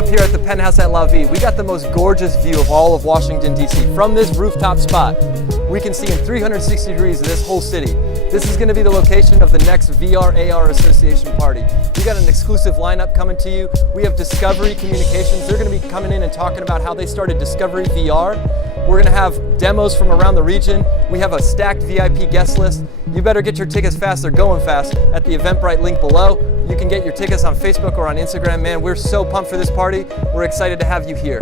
up here at the penthouse at La Vie. We got the most gorgeous view of all of Washington, D.C. From this rooftop spot, we can see in 360 degrees of this whole city. This is going to be the location of the next VRARA Association party. We got an exclusive lineup coming to you. We have Discovery Communications. They're going to be coming in and talking about how they started Discovery VR. We're going to have demos from around the region. We have a stacked VIP guest list. You better get your tickets fast. They're going fast at the Eventbrite link below. You can get your tickets on Facebook or on Instagram. Man, we're so pumped for this party. We're excited to have you here.